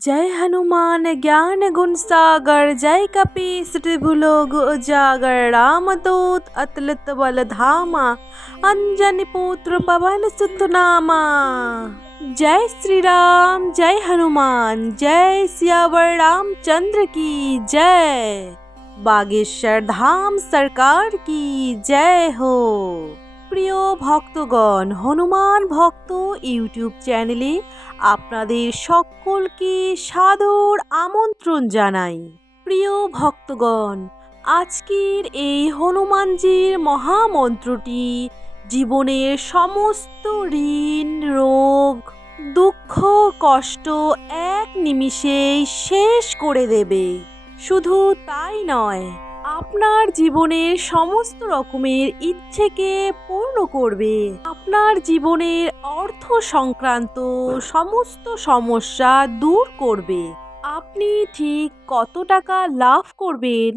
जय हनुमान ज्ञान गुण सागर जय कपीस त्रिभुलोक उजागर रामदूत अतुलित बल धामा अंजनी पुत्र पवन सुत नामा। जय श्री राम जय हनुमान जय सियावर रामचंद्र की जय। बागेश्वर धाम सरकार की जय हो। প্রিয় ভক্তগণ, হনুমান ভক্ত ইউটিউব চ্যানেলে আপনাদের সকলকে সাদর আমন্ত্রণ জানাই। প্রিয় ভক্তগণ, আজকের এই হনুমানজির মহামন্ত্রটি জীবনের সমস্ত ঋণ, রোগ, দুঃখ, কষ্ট এক নিমিষেই শেষ করে দেবে। শুধু তাই নয়, আপনার জীবনের সমস্ত রকমের ইচ্ছেকে পূর্ণ করবে। আপনার জীবনের অর্থ সংক্রান্ত সমস্ত সমস্যা দূর করবে। আপনি ঠিক কত টাকা লাভ করবেন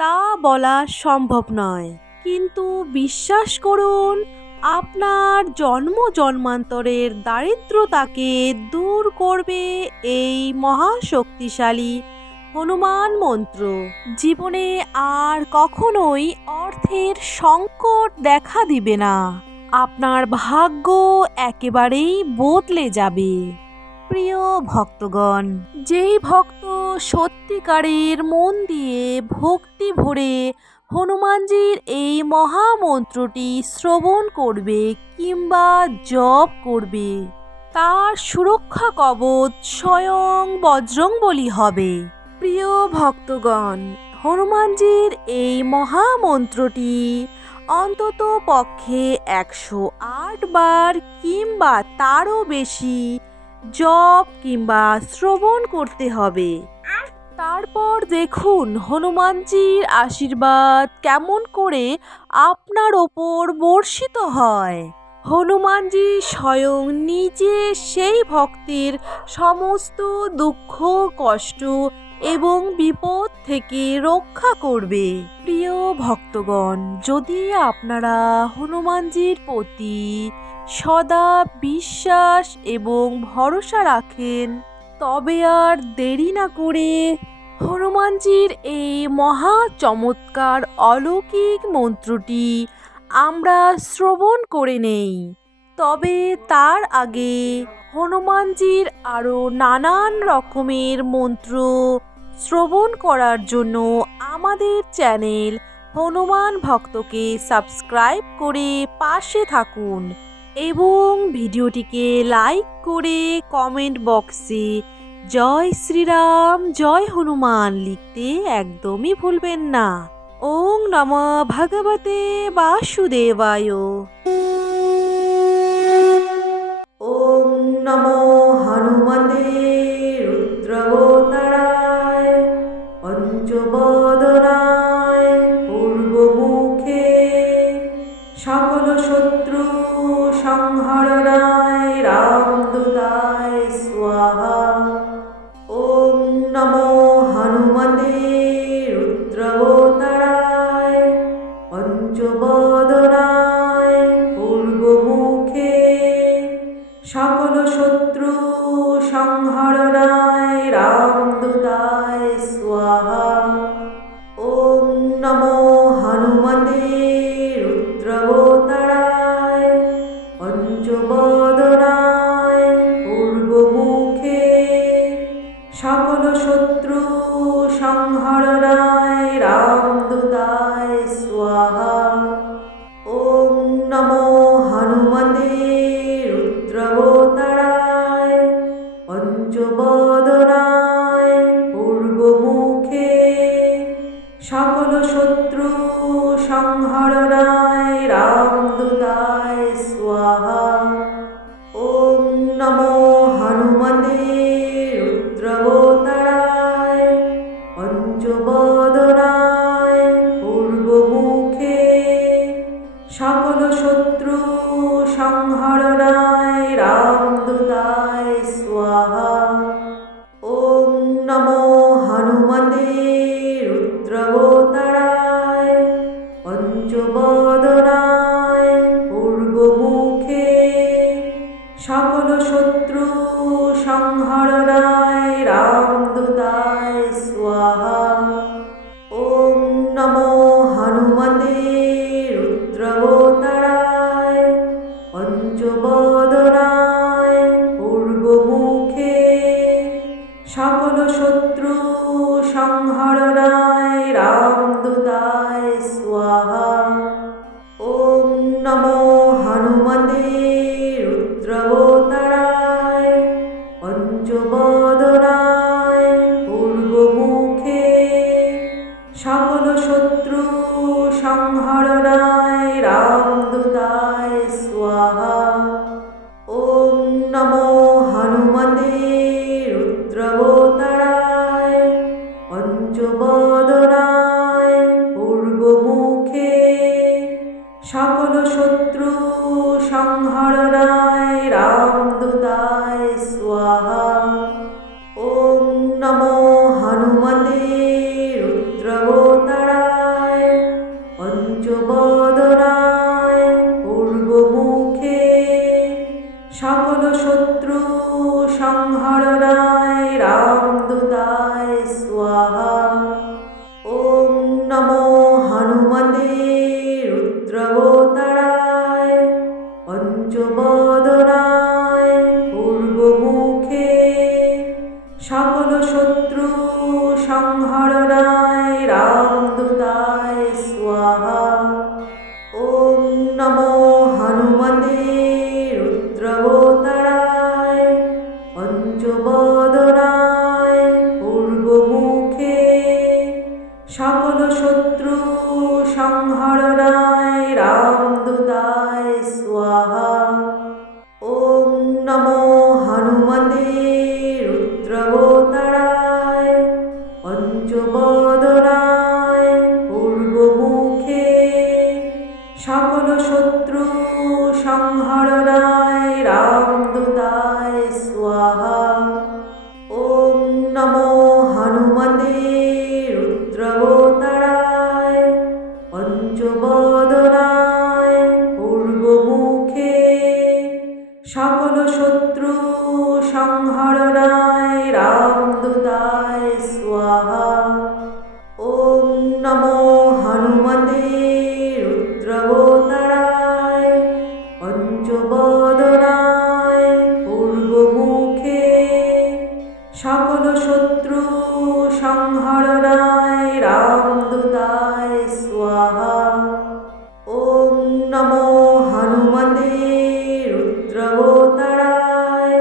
তা বলা সম্ভব নয়, কিন্তু বিশ্বাস করুন, আপনার জন্ম জন্মান্তরের দারিদ্রতাকে দূর করবে এই মহাশক্তিশালী হনুমান মন্ত্র। জীবনে আর কখনোই অর্থের সংকট দেখা দিবে না। আপনার ভাগ্য একেবারেই বদলে যাবে। প্রিয় ভক্তগণ, যেই ভক্ত সত্যিকারের মন দিয়ে ভক্তি ভরে হনুমানজির এই মহামন্ত্রটি শ্রবণ করবে কিংবা জপ করবে, তার সুরক্ষা কবচ স্বয়ং বজরংবলী হবে। প্রিয় ভক্তগণ, হনুমানজির এই মহামন্ত্রটি অন্তত পক্ষে 108 বার কিংবা তারও বেশি জপ কিংবা শ্রবণ করতে হবে। তারপর দেখুন হনুমানজির আশীর্বাদ কেমন করে আপনার ওপর বর্ষিত হয়। হনুমানজি স্বয়ং নিজে সেই ভক্তের সমস্ত দুঃখ, কষ্ট এবং বিপদ থেকে রক্ষা করবে। প্রিয় ভক্তগণ, যদি আপনারা হনুমানজির প্রতি সদা বিশ্বাস এবং ভরসা রাখেন, তবে আর দেরি না করে হনুমানজির এই মহা চমৎকার অলৌকিক মন্ত্রটি আমরা শ্রবণ করে নেই। তবে তার আগে হনুমানজির আরও নানান রকমের মন্ত্র শ্রবণ করার জন্য আমাদের চ্যানেল হনুমান ভক্তকে সাবস্ক্রাইব করে পাশে থাকুন এবং ভিডিওটিকে লাইক করে কমেন্ট বক্সে জয় শ্রীরাম জয় হনুমান লিখতে একদমই ভুলবেন না। ওং নমঃ ভগবতে বাসুদেবায়। ওং নমো হনুমতে রুদ্রবতারায় পঞ্চবদনায় পূর্বমুখে সকল শত্রু সংহরণায় রামদূতায় স্বাহা। ওং নমো হনুমতে রুদ্রবতারায় পঞ্চবদনায় পূর্বমুখে সকল শত্রু সংহরণায় রামদূতায় স্বাহা। ওং নমো হনুমতে রুদ্রবতারায় পঞ্চবদনায় পূর্বমুখে সকল শত্রু সংহরণায় রামদূতায় স্বাহা। ওং নমো হনুমতে রুদ্রবতারায় পঞ্চবদনায় পূর্বমুখে সকল শত্রু সংহরণায় রামদূতায় স্বাহা। ওং নমো হনুমতে রুদ্রবতারায় পঞ্চবদনায় পূর্বমুখে সকল শত্রু সংহরণায় রামদূতায় স্বাহা। ওং সকল শত্রু সংহরণায় রামদূতায় স্বাহা। ওম নমো হনুমতে রুদ্রবতারায় পঞ্চবদনায় পূর্বমুখে সকল শত্রু সংহরণায় রামদূতায় স্বাহা। ওম নমো হনুমতে রুদ্রবতারায় পঞ্চবদনায় পূর্বমুখে সকল শত্রু সংহরণায় রামদূতায় স্বাহা। ওম নমো হনুমতে রুদ্রবতারায় পঞ্চবদনায় পূর্বমুখে সকল শত্রু সংহরণায় রামদূতায় স্বাহা। ওম নমো হনুমতে রুদ্রবতারায় পঞ্চবদনায় পূর্বমুখে সকল শত্রু সংহরণায় রামদূতায় স্বাহা। ওম নমো হনুমতে রুদ্রবতারায় পঞ্চবদনায় পূর্বমুখে সকল শত্রু সংহরণায় রামদূতায় স্বাহা। ওম নমো হনুমতে রুদ্রবতারায় পঞ্চবদনায় পূর্বমুখে সকল শত্রু সংহরণায় রামদূতায় স্বাহা। ওম নমো হনুমতে রুদ্রবতারায় পঞ্চবদনায় পূর্বমুখে সকল শত্রু সংহরণায় রামদূতায় স্বাহা। ওম নমো হনুমতে রুদ্রবতারায় পঞ্চবদনায় পূর্বমুখে সকল শত্রু সংহরণায় রামদূতায় স্বাহা। ওম নমো হনুমতে রুদ্রবতারায়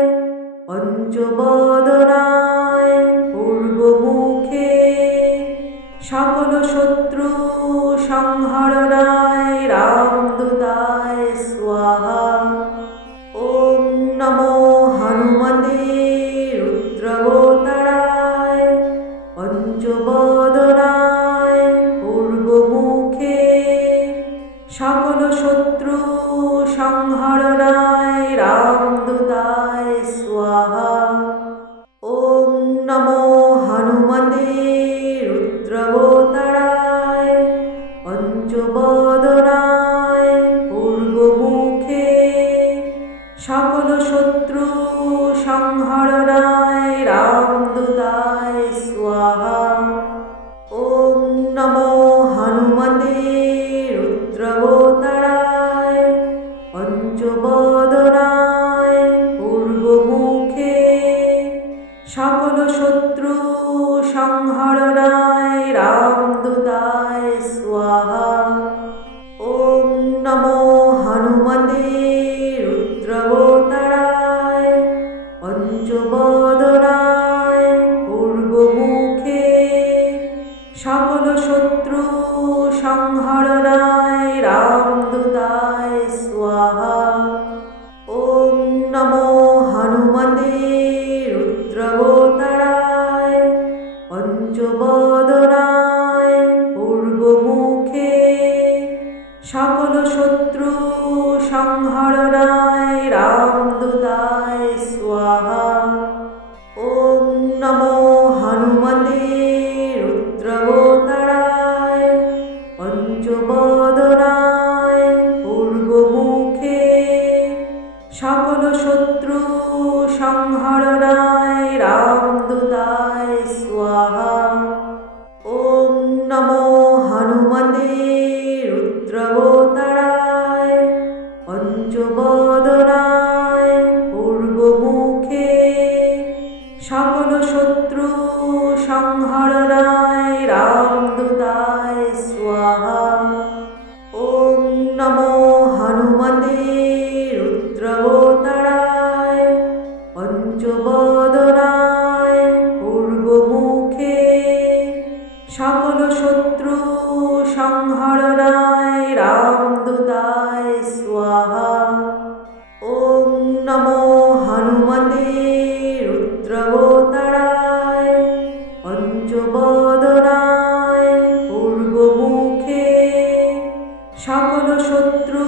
পঞ্চবদনায় পূর্বমুখে সকল শত্রু সংহরণায় রামদূতায় স্বাহা। ওম নমো হনুমতে রুদ্রবতারায় পঞ্চবদনায় পূর্বমুখে সকল শত্রু সংহরণায় রামদূতায় স্বাহা। ওম নমো হনুমতে রুদ্রবতারায় পঞ্চবদনায় পূর্বমুখে সকল শত্রু সংহরণায় রামদূতায় স্বাহা। ওম নমো হনুমতে রুদ্রবতারায় পঞ্চবদনায় পূর্বমুখে সকল শত্রু সংহরণায় রামদূতায় স্বাহা। ওম নমো হনুমতে রুদ্রবতারায় পঞ্চবদনায় পূর্বমুখে সকল শত্রু সংহরণায় রামদূতায় স্বাহা। ওম নমো হনুমতে রুদ্রবতারায় পঞ্চবদনায় পূর্বমুখে সকল শত্রু সংহরণায় রামদূতায় স্বাহা। ওম নমো হনুমতে রুদ্রবতারায় পঞ্চবদনায় পূর্বমুখে সকল শত্রু সংহরণায় রামদূতায় স্বাহা। ওম নমো হনুমতে রুদ্রবতারায় পঞ্চবদনায় পূর্বমুখে সকল সকল শত্রু সংহরণায় রামদূতায় স্বাহা। ওম নমো হনুমতে রুদ্রবতারায় পঞ্চবদনায় পূর্বমুখে সকল শত্রু সংহরণায় রামদূতায় স্বাহা। ওম নমো হনুমতে রুদ্রবতারায় পঞ্চবদনায় পূর্বমুখে সকল শত্রু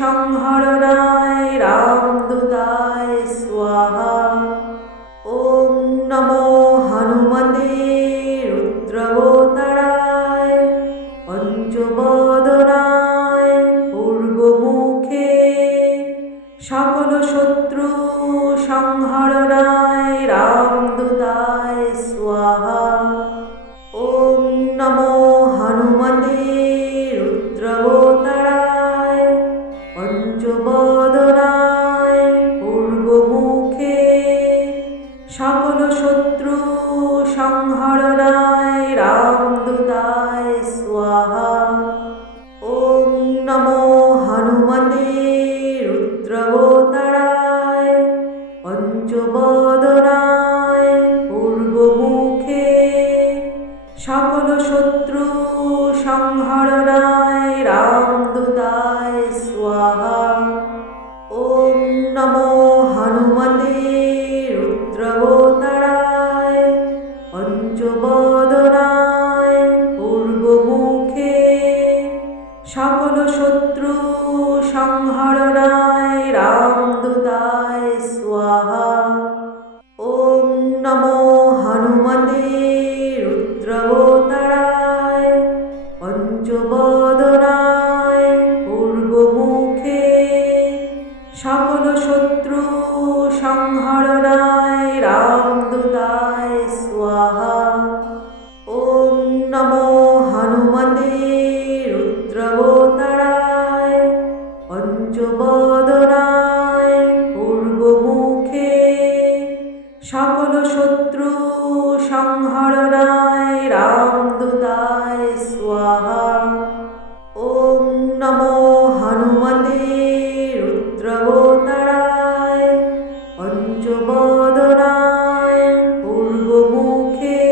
সংহরণায় রামদূতায় স্বাহা। ওম নমো হনুমতে রুদ্রবতারায় পঞ্চবদনায় পূর্বমুখে সকল শত্রু সংহরণায় রামদূতায় স্বাহা। ওম নমো হনুমতে রুদ্রবতারায় পঞ্চবদনায় পূর্বমুখে সকল শত্রু সংহরণায় রামদূতায় স্বাহা। ওম নমো হনুমতে রুদ্রবতারায় পঞ্চবদনায় পূর্বমুখে সকল শত্রু সংহরণায় রামদূতায় স্বাহা। ওম নমো হনুমতে রুদ্রবতারায় পঞ্চবদনায় পূর্বমুখে সকল শত্রু সংহরণায় রামদূতায় স্বাহা। ওম নমো হনুমতে রুদ্রবতারায় পঞ্চবদনায় পূর্বমুখে সকল শত্রু সংহরণায় রামদূতায় স্বাহা। ওম নমো হনুমতে রুদ্রবতারায় পঞ্চবদনায় পূর্বমুখে সকল শত্রু সংহরণায় রামদূতায় স্বাহা। ওম নমো হনুমতে রুদ্রবতারায় পঞ্চবদনায় পূর্বমুখে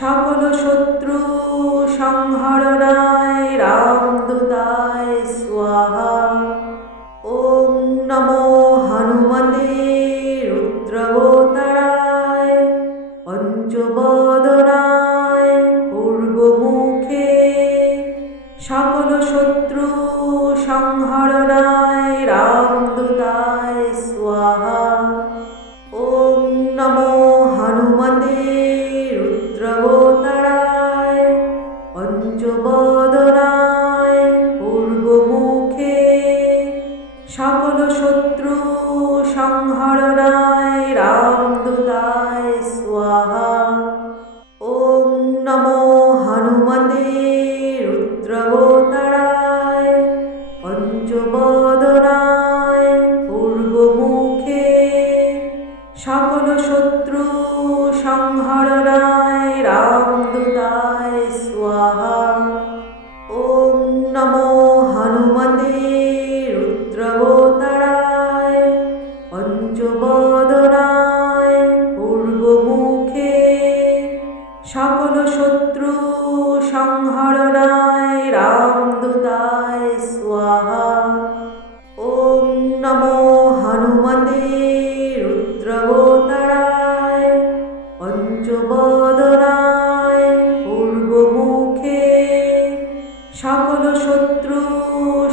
সকল শত্রু সংহরণায় রামদূতায় স্বাহা। ওম নমো হনুমতে রুদ্রবতারায় পঞ্চবদনায় পূর্বমুখে সকল শত্রু সংহরণায় রামদূতায় স্বাহা। ওম নমো হনুমতে রুদ্রবতারায় পঞ্চবদনায় পূর্বমুখে সকল শত্রু সংহরণায় রামদূতায় স্বাহা। ওম নমো হনুমতে রুদ্রবতারায় পঞ্চবদনায় পূর্বমুখে সকল শত্রু সংহরণায় রামদূতায় স্বাহা। ওম নমো হনুমতে রুদ্রবতারায় পঞ্চবদনায় পূর্বমুখে সকল শত্রু সংহরণায় রামদূতায় স্বাহা। ওম নমো হনুমতে রুদ্রবতারায় পঞ্চবদনায় পূর্বমুখে সকল শত্রু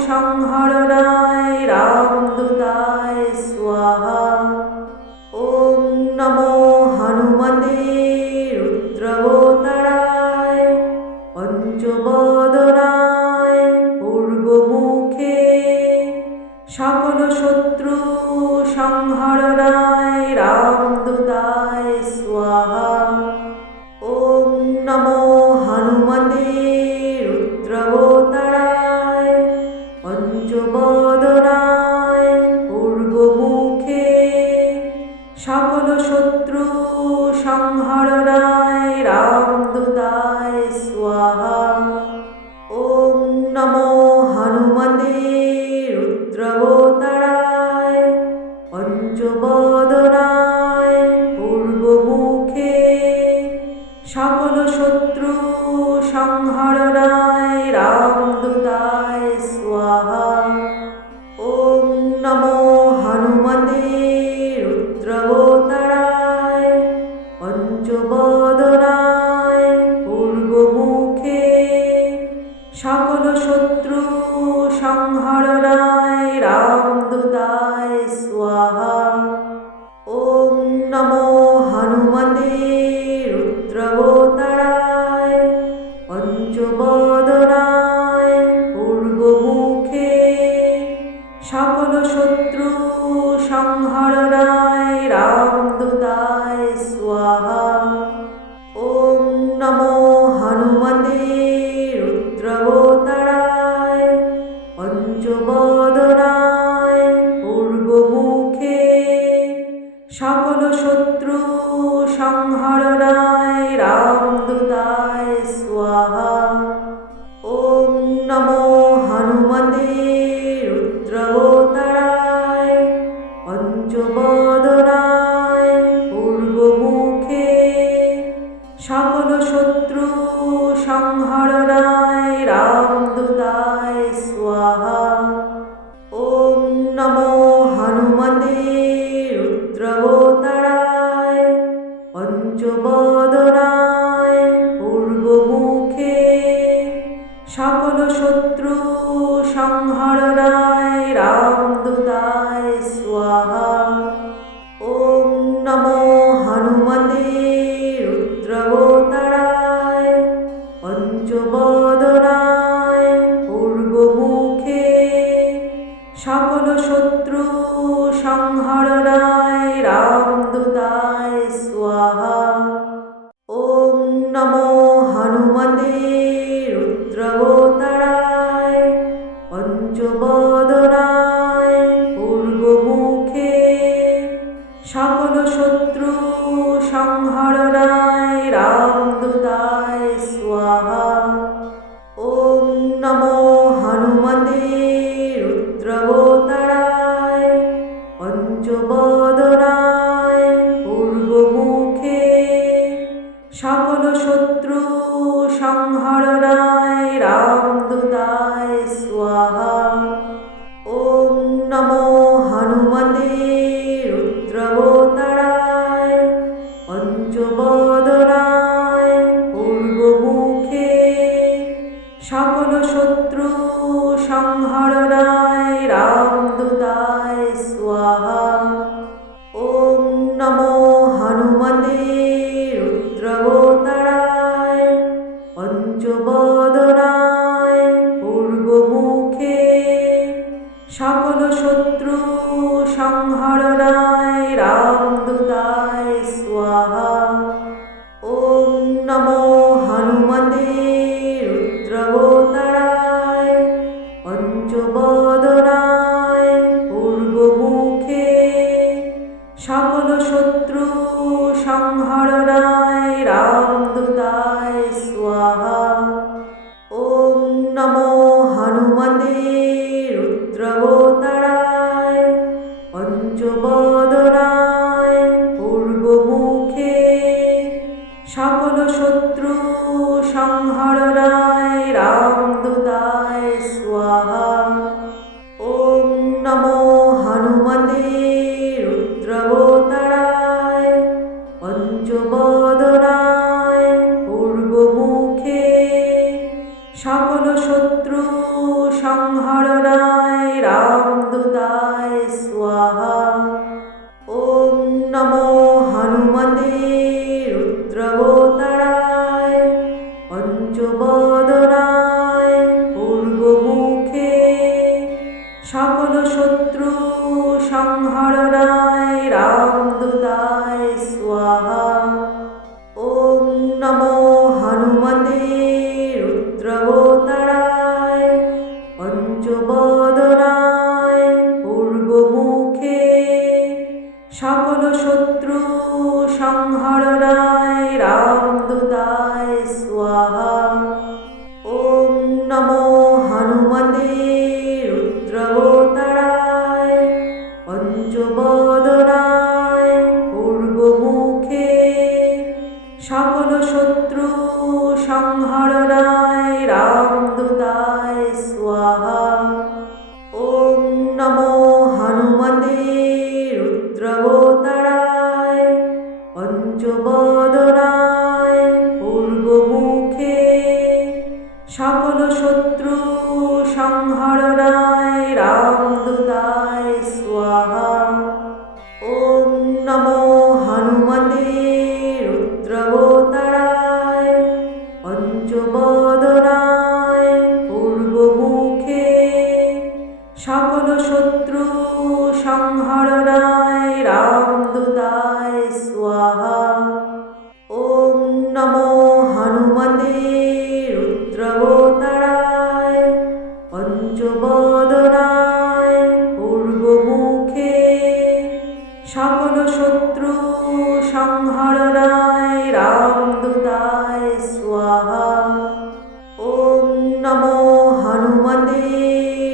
সংহরণায় রামদূতায় স্বাহা। ওম নমো হনুমতে রুদ্রবতারায় পঞ্চবদনায় পূর্বমুখে সকল শত্রু সংহরণায় রামদূতায় স্বাহা। ওম নমো হনুমতে রুদ্রবতারায় পঞ্চবদনায় পূর্বমুখে সকল শত্রু সংহরণায় রামদূতায় স্বাহা। ওম নমো হনুমতে রুদ্রবতারায় পঞ্চবদনায় পূর্বমুখে সকল শত্রু সংহরণায় রামদূতায় স্বাহা। ওম নমো হনুমতে রুদ্রবতারায় পঞ্চবদনায় পূর্বমুখে সকল শত্রু সংহরণায় রামদূতায় স্বাহা। ওম নমো হনুমতে রুদ্রবতারায় পঞ্চবদনায় পূর্বমুখে সকল শত্রু সংহরণায় রামদূতায় স্বাহা। ওম নমো হনুমতে রুদ্রবতারায় পঞ্চবদনায় পূর্বমুখে সকল শত্রু সংহরণায় রামদূতায় স্বাহা। ওম নমো হনুমতে রুদ্রবতারায় পঞ্চবদনায় পূর্বমুখে সকল শত্রু সংহরণায় রামদূতায় স্বাহা। ওম নমো হনুমতে রুদ্রবতারায় পঞ্চবদনায় পূর্বমুখে সকল শত্রু সংহরণায় রামদূতায় স্বাহা। ওম নমো হনুমতে রুদ্রবতারায় পঞ্চবদনায় পূর্বমুখে সকল শত্রু সংহরণায় রামদূতায় স্বাহা। ওম নমো হনুমতে রুদ্রবতারায় পঞ্চবদনায় পূর্বমুখে সকল শত্রু সংহরণায় রামদূতায় স্বাহা। ওম নমো হনুমতে রুদ্রবতারায় পঞ্চবদনায় পূর্বমুখে সকল শত্রু সংহরণায় রামদূতায় স্বাহা। ওম নমো হনুমতে রুদ্রবতারায় পঞ্চবদনায় পূর্বমুখে সকল শত্রু সংহরণায় রামদূতায় স্বাহা। ওম নমো হনুমতে রুদ্রবতারায় পঞ্চবদনায় পূর্বমুখে সকল শত্রু সংহরণায় রামদূতায় স্বাহা। ওম নমো হনুমতে রুদ্রবতারায় পঞ্চবদনায় পূর্বমুখে সকল শত্রু সংহরণায় রামদূতায় স্বাহা। ওম নমো হনুমতে রুদ্রবতারায় পঞ্চবদনায় পূর্বমুখে সকল শত্রু সংহরণায় রামদূতায় স্বাহা। ওম নমো হনুমতে রুদ্রবতারায় পঞ্চবদনায় পূর্বমুখে সকল শত্রু সংহরণায় রামদূতায় স্বাহা। ওম নমো হনুমতে রুদ্রবতারায় পঞ্চবদনায় পূর্বমুখে সকল শত্রু সংহরণায় রামদূতায় স্বাহা। সংহরণায় রামদূতায় স্বাহা। ওম নমো হনুমতে রুদ্রবতারায় পঞ্চবদনায় পূর্বমুখে সকল শত্রু সংহরণায় রামদূতায় স্বাহা। ওম নমো হনুমতে রুদ্রবতারায় পঞ্চবদনায় পূর্বমুখে সকল শত্রু সংহরণায় রামদূতায় স্বাহা। ওম নমো হনুমতে রুদ্রবতারায় পঞ্চবদনায় পূর্বমুখে সকল শত্রু সংহরণায় রামদূতায় স্বাহা। ওম নমো হনুমতে রুদ্রবতারায় পঞ্চবদনায় পূর্বমুখে সকল শত্রু সংহরণায় রামদূতায় স্বাহা। ওম নমো হনুমতে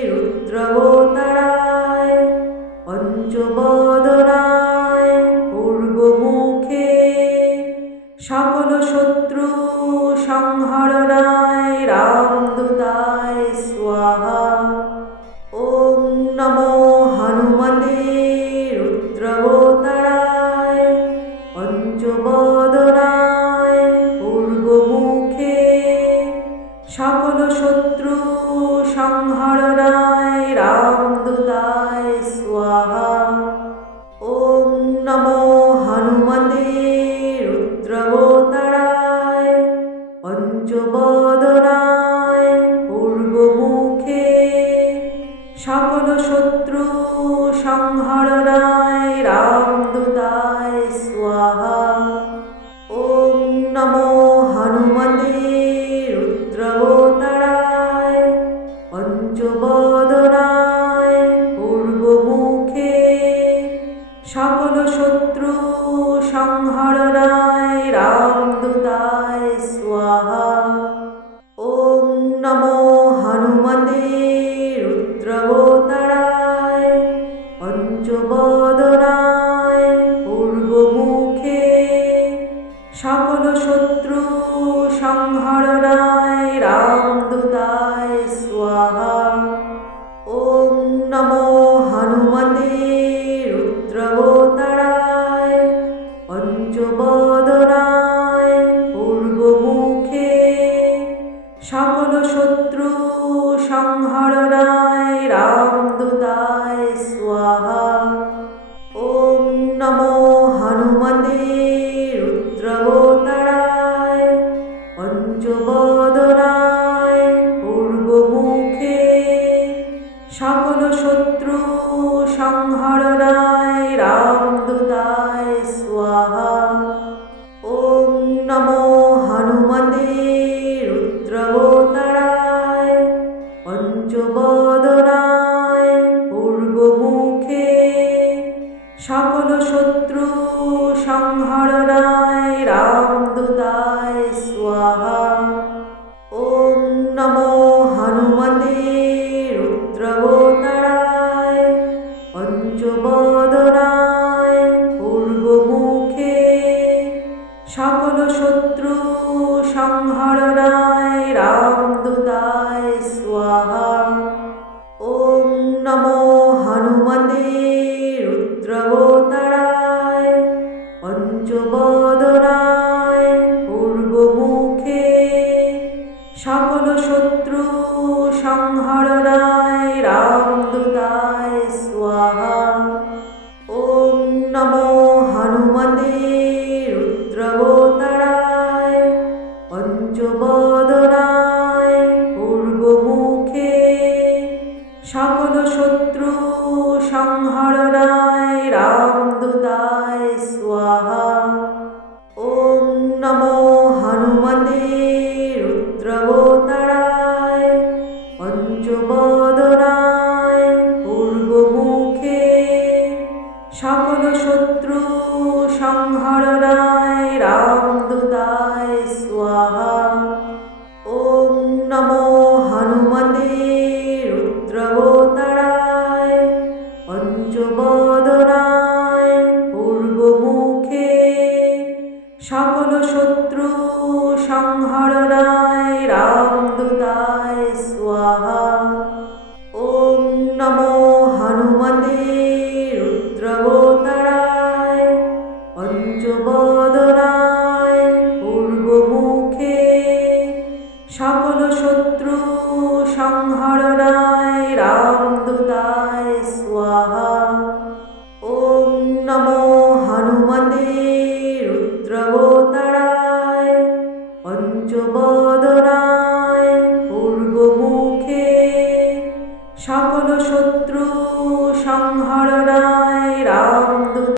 রুদ্রবতারায় পঞ্চবদনায় পূর্বমুখে সকল শত্রু সংহরণায় রামদূতায় স্বাহা। ওম নমো হনুমতে রুদ্রবতারায় পঞ্চবদনায় পূর্বমুখে সকল শত্রু সংহরণায় রামদূতায় স্বাহা। ওম নমো হনুমতে রুদ্রবতারায় পঞ্চবদনায় পূর্বমুখে সকল শত্রু সংহরণায় রামদূতায় স্বাহা। ওম নমো হনুমতে রুদ্রবতারায় পঞ্চবদনায় পূর্বমুখে সকল শত্রু সংহরণায় রামদূতায় স্বাহা। ওম নমো হনুমতে রুদ্রবতারায় পঞ্চবদনায় পূর্বমুখে সকল শত্রু সংহরণায় রামদূতায় স্বাহা। ওম নমো হনুমতে রুদ্রবতারায় পঞ্চবদনায় পূর্বমুখে সকল শত্রু সংহরণায় রামদূতায় স্বাহা। ওম নমো হনুমতে রুদ্রবতারায় পঞ্চবদনায় পূর্বমুখে সকল শত্রু সংহরণায় রামদূতায় স্বাহা। ওম নমো হনুমতে রুদ্রবতারায় পঞ্চবদনায় পূর্বমুখে সকল শত্রু সংহরণায় রামদূতায় স্বাহা। ওম নমো হনুমতে রুদ্রবতারায় পঞ্চবদনায় পূর্বমুখে সকল শত্রু সংহরণায় রামদূতায় স্বাহা। ওম নমো হনুমতে রুদ্রবতারায় পঞ্চবদনায় পূর্বমুখে সকল শত্রু সংহরণায় রামদূতায় স্বাহা। ওম নমো হনুমতে রুদ্রবতারায় পঞ্চবদনায় পূর্বমুখে সকল শত্রু সংহরণায় রামদূতায় স্বাহা। ওম নমো হনুমতে রুদ্রবতারায় পঞ্চবদনায় পূর্বমুখে সকল শত্রু সংহরণায় সকল শত্রু সংহরণায় রামদূতায় স্বাহা। ওম নমো হনুমতে রুদ্রবতারায় পঞ্চবদনায় পূর্বমুখে সকল শত্রু সংহরণায় রামদূতায় স্বাহা। ওম নমো হনুমতে রুদ্রবতারায় পঞ্চবদনায় পূর্বমুখে সকল শত্রু সংহরণায়